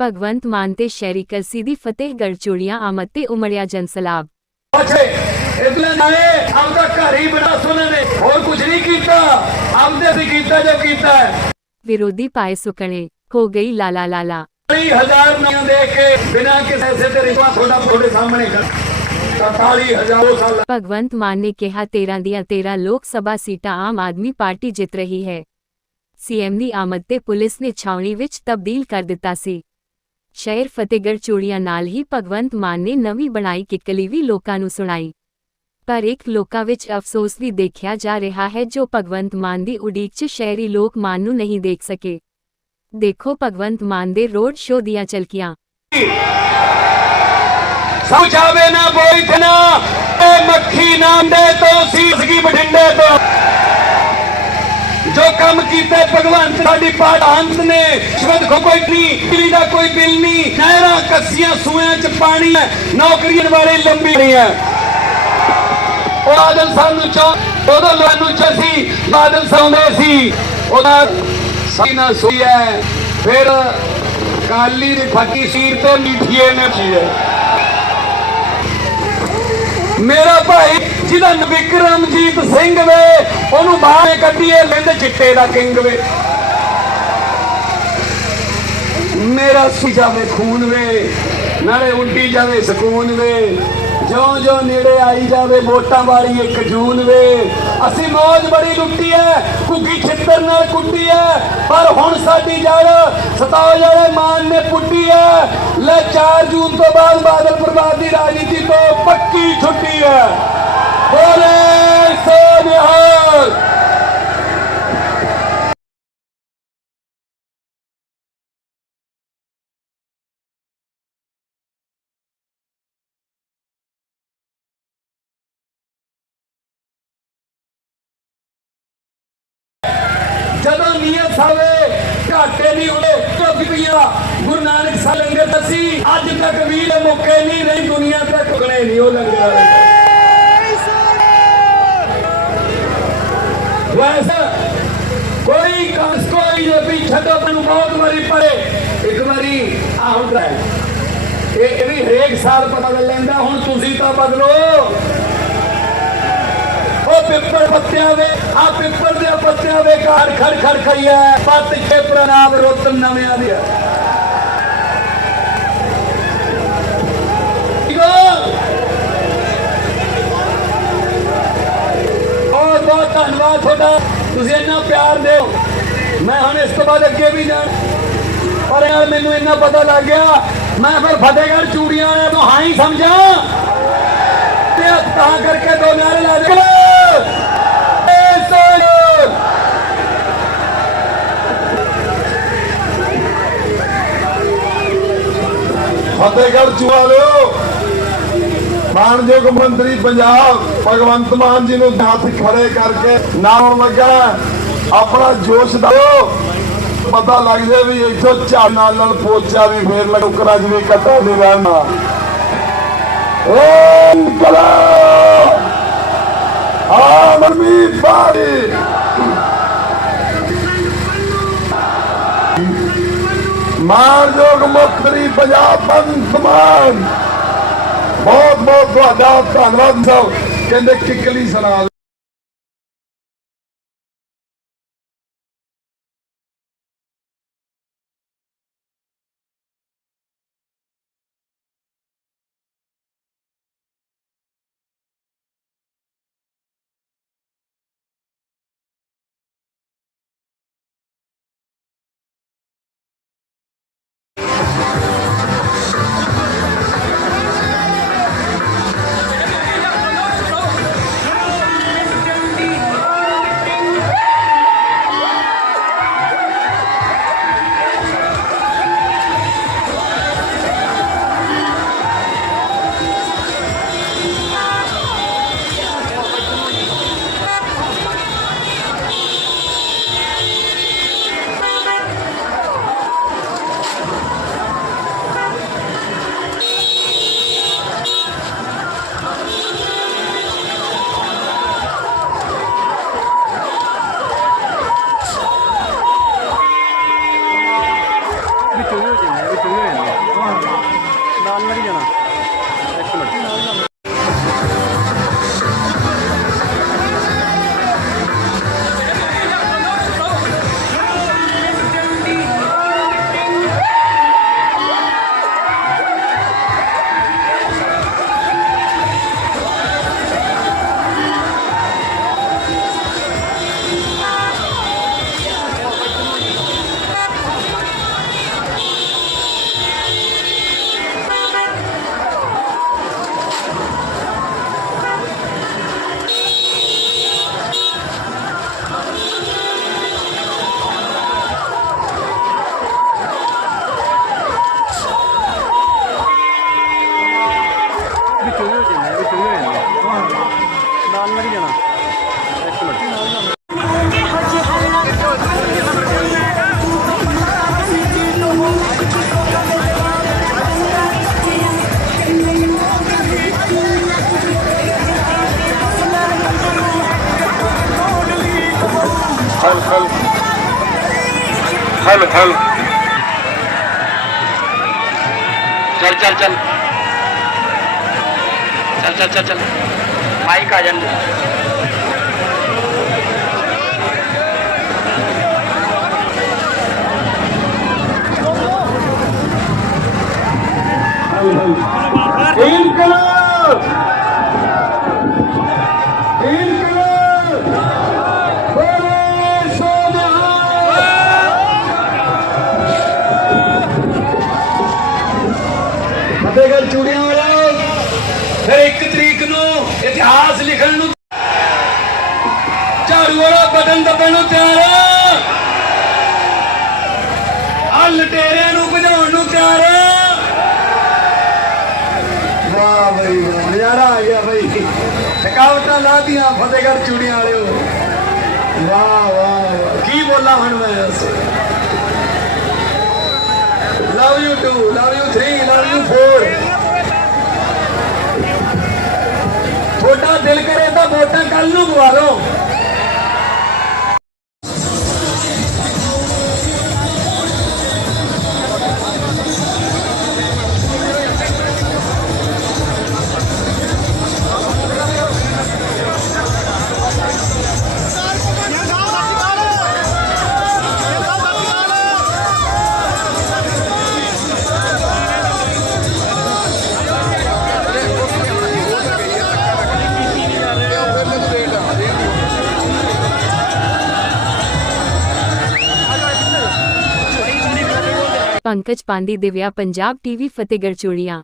ਭਗਵੰਤ ਮਾਨ ਤੇ ਸ਼ਹਿਰੀ ਕਲਸੀ ਦੀ ਫਤਿਹਗੜ੍ਹ ਚੂੜੀਆਂ ਆਮਦ ਤੇ ਉਮੜਿਆ ਜਨਸਲਾਬ ਅੱਛੇ ਇਤਨੇ ਨਾਲੇ ਆਪਦਾ ਘਰ ਹੀ ਬਣਾ ਸੁਣੇ ਨੇ ਹੋਰ ਕੁਝ ਨਹੀਂ ਕੀਤਾ ਆਪਦੇ ਸੀ ਕੀਤਾ ਜੋ ਕੀਤਾ ਹੈ ਵਿਰੋਧੀ ਪਾਏ ਸੁਕਣੇ ਹੋ ਗਈ ਲਾਲਾ ਲਾਲਾ 40000 ਨਾਂ ਦੇ ਕੇ ਬਿਨਾਂ ਕਿਸੇ ਸੇ ਤੇ ਰਿਸ਼ਵਾ ਤੁਹਾਡਾ ਤੁਹਾਡੇ ਸਾਹਮਣੇ ਕਰ 47000 ਸਾਲ ਭਗਵੰਤ ਮਾਨ ਨੇ ਕਿਹਾ 13 ਦੀਆਂ 13 ਲੋਕ ਸਭਾ ਸੀਟਾਂ ਆਮ ਆਦਮੀ ਪਾਰਟੀ ਜਿੱਤ ਰਹੀ ਹੈ ਸੀਐਮ ਦੀ ਆਮਦ ਤੇ ਪੁਲਿਸ ਨੇ ਛਾਉਣੀ ਵਿੱਚ ਤਬਦੀਲ ਕਰ ਦਿੱਤਾ ਸੀ ਸ਼ਹਿਰ ਫਤਿਹਗੜ੍ਹ ਚੂੜੀਆਂ ਨਾਲ ਹੀ ਭਗਵੰਤ ਮਾਨ ਨੇ ਨਵੀਂ ਬਣਾਈ ਕਿੱਕਲੀ ਵੀ ਲੋਕਾਂ ਨੂੰ ਸੁਣਾਈ। ਪਰ ਇੱਕ ਲੋਕਾਂ ਵਿੱਚ ਅਫਸੋਸ ਵੀ ਦੇਖਿਆ ਜਾ ਰਿਹਾ ਹੈ ਜੋ ਭਗਵੰਤ ਮਾਨ ਦੀ ਉਡੀਕ 'ਚ ਸ਼ਹਿਰੀ ਲੋਕ ਮਾਨ ਨੂੰ ਨਹੀਂ ਦੇਖ ਸਕੇ। ਦੇਖੋ ਭਗਵੰਤ ਮਾਨ ਦੇ ਰੋਡ ਸ਼ੋਅ ਦੀਆਂ ਚਲਕੀਆਂ ਸਮਝਾਵੇ ਨਾ ਬੋਈ ਥਨਾ ਇਹ ਮੱਖੀ ਨਾਮ ਦੇ ਤੋਂ, ਸੀਸਗੀ ਬਠਿੰਡੇ ਤੋਂ। ਜੋ ਕੰਮ ਕੀਤੇ ਭਗਵੰਤ ਸਾਡੀ ਪਾਠਾਂਤ ਨੇ, ਸ਼ਬਦ ਕੋਈ ਨਹੀਂ ਬਿਜਲੀ ਦਾ ਕੋਈ ਬਿੱਲ ਨਹੀਂ, ਨਹਿਰਾਂ ਕੱਸੀਆਂ ਸੂਆਂ ਚ ਪਾਣੀ ਹੈ ਨੌਕਰੀਆਂ ਵਾਲੇ ਲੰਬੀ ਨਹੀਂ ਹੈ। ਉਹ ਆਦਲ ਸਾਨੂੰ ਚੋ ਉਦੋਂ ਲੋਕਾਂ ਚ ਸੀ, ਬਾਦਲ ਸੌਂਦੇ ਸੀ। ਉਹਦਾ ਸੀਨਾ ਸੋਈ ਹੈ, ਫਿਰ ਕਾਲੀ ਦੀ ਫੱਟੀ ਸੀਰ ਤੇ ਮੀਠੀਏ ਨੇ ਪੀਏ ਮੇਰਾ ਭਾਈ ਜਿਹਦਾ ਨਾਂ ਵਿਕਰਮਜੀਤ ਸਿੰਘ ਵੇ, ਉਹਨੂੰ ਬਾਹਰ ਕੱਢੀਏ ਲਿੰਦ ਚਿੱਟੇ ਦਾ ਕਿੰਗ ਵੇ। ਮੇਰਾ ਸੀ ਜਾਵੇ ਖੂਨ ਵੇ, ਨਾਲੇ ਉੱਡੀ ਜਾਵੇ ਸਕੂਨ ਵੇ। ਜਿਉਂ ਜਿਉਂ ਨੇੜੇ ਆਈ ਜਾਵੇ, ਵੋਟਾਂ ਵਾਲੀ ਇੱਕ ਜੂਨ ਵੇ। ਅਸੀਂ ਮੌਜ ਬੜੀ ਲੁੱਟੀ ਐ ਕੁੱਗੀ ਛਿੱਤਰ ਨਾਲ ਕੁੱਟੀ ਐ। ਪਰ ਹੁਣ ਸਾਡੀ ਜੜ ਸਤਾਓ ਜਿਹੜੇ ਮਾਨ ਨੇ ਪੁੱਟੀ ਐ। ਲੈ 4 ਜੂਨ ਤੋਂ ਬਾਅਦ ਬਾਦਲ ਪਰਿਵਾਰ ਦੀ ਰਾਜਨੀਤੀ ਤੋਂ ਪੱਕੀ ਛੁੱਟੀ ਐ। ਬੋਲੇ ਸੋ ਨਿਹਾਲ। ਨੀਅਤ ਸਾਵੇ, ਘਾਟੇ ਨਹੀਂ ਹੋਏ, ਚੁੱਕ ਪਿਆ ਗੁਰੂ ਨਾਨਕ ਸਾਹਿਬ ਲੰਗਰ ਦਸੀ ਅੱਜ ਤੱਕ ਵੀ ਇਹ ਮੌਕੇ ਨਹੀਂ ਦੁਨੀਆ ਤੱਕ ਉਗਲੇ ਨਹੀਂ, ਉਹ ਲੰਗਰ ਵੈਸੇ ਕੋਈ ਕਾਸ ਕੋਈ ਜੇ ਵੀ ਛੱਡੋ ਮੈਨੂੰ ਬਹੁਤ ਵਾਰੀ ਪੜੇ ਇੱਕ ਵਾਰੀ ਆ ਹੁੰਦਾ ਹੈ। ਇਹ ਵੀ ਹਰੇਕ ਸਾਲ ਪਤਾ ਲੱਗ ਲੈਂਦਾ, ਹੁਣ ਤੁਸੀਂ ਤਾਂ ਬਦਲੋ। ਉਹ ਪਿੱਪਲ ਪੱਤਿਆਂ ਦੇ ਆ ਪਿੱਪਲ ਦੇ ਪੱਤਿਆਂ ਦੇ ਘਰ ਖੜ ਖੜ ਖਈਆ ਪੱਤ ਕੇ ਪ੍ਰਣਾਮ ਰੋਤਨ ਨਵਿਆਂ ਦੀ ਬਹੁਤ ਬਹੁਤ ਧੰਨਵਾਦ ਤੁਹਾਡਾ ਤੁਸੀਂ ਇੰਨਾ ਪਿਆਰ ਦਿਓ ਮੈਂ ਹੁਣ ਇਸ ਤੋਂ ਬਾਅਦ ਅੱਗੇ ਵੀ ਜਾਣ ਪਰ ਯਾਰ ਮੈਨੂੰ ਇੰਨਾ ਪਤਾ ਲੱਗ ਗਿਆ ਮੈਂ ਫਿਰ ਫਤਿਹਗੜ੍ਹ ਚੂੜੀਆਂ ਵਾਲਿਆਂ ਨੂੰ ਹਾਂ ਹੀ ਸਮਝਾਂ ਤੇ ਤਾਂ ਕਰਕੇ ਦੋ ਨਾਰੇ ਲਾ ਦੇ ਏ ਸੋਨੋ ਫਤਿਹਗੜ੍ਹ ਚੁਆਲਿਓ ਮਾਨਯੋਗ ਮੰਤਰੀ ਪੰਜਾਬ, ਭਗਵੰਤ ਮਾਨ ਜੀ ਨੂੰ ਹੱਥ ਖੜੇ ਕਰਕੇ ਨਾਮ ਲੱਗਾ ਆਪਣਾ ਜੋਸ਼ ਦਿਓ। ਪਤਾ ਲੱਗ ਜਾਏ ਵੀ ਇੱਥੋਂ ਝਾੜ ਨਾਲ ਨਾਲ ਪੋਚਾ ਵੀ ਫੇਰ ਲੜਕਰਾ ਜਿਵੇਂ ਵੀ ਕੱਟਾ ਨਹੀਂ ਰਹਿਣਾ। ਏ ਕਲਾ। ਆਮ ਆਦਮੀ ਮਾਨਯੋਗ ਮੁਖਤਰੀ ਪੰਜਾਬ ਭਗਵੰਤ ਮਾਨ ਬਹੁਤ ਬਹੁਤ ਤੁਹਾਡਾ ਧੰਨਵਾਦ ਸਾਹਿਬ ਕਹਿੰਦੇ ਕਿੱਕਲੀ ਸੁਣਾ थांब थांब चल चल चल चल चल चल चल माईक आ जान इनकलाब ਫਤਿਹਗੜ੍ਹ ਚੂੜੀਆਂ ਵਾਲਾ, ਫਿਰ ਇੱਕ ਤਰੀਕ ਨੂੰ ਇਤਿਹਾਸ ਲਿਖਣ ਨੂੰ ਝਾੜੂ ਵਾਲਾ ਬਟਨ ਦੱਬਣ ਨੂੰ ਤਿਆਰ ਆ। ਲਟੇਰਿਆਂ ਨੂੰ ਭਜਾਉਣ ਨੂੰ ਤਿਆਰ ਵਾਹ ਬਈ, ਵਾਹ, ਨਜ਼ਾਰਾ ਆ ਗਿਆ ਬਈ। ਥਕਾਵਟਾਂ ਲਾਤੀਆਂ ਫਤਿਹਗੜ੍ਹ ਚੂੜੀਆਂ ਵਾਲਿਓ। ਵਾਹ ਵਾਹ ਕੀ ਬੋਲਾਂ ਹੁਣ ਮੈਂ love you two love you 3 love you 4 ਤੁਹਾਡਾ ਦਿਲ ਕਰੇ ਤਾਂ ਵੋਟਾਂ ਕੱਲ ਨੂੰ ਪਵਾ ਲਓ। ਪੰਕਜ ਪਾਂਦੀ ਦਿਵਿਆ ਪੰਜਾਬ ਟੀਵੀ ਫਤਿਹਗੜ੍ਹ ਚੂੜੀਆਂ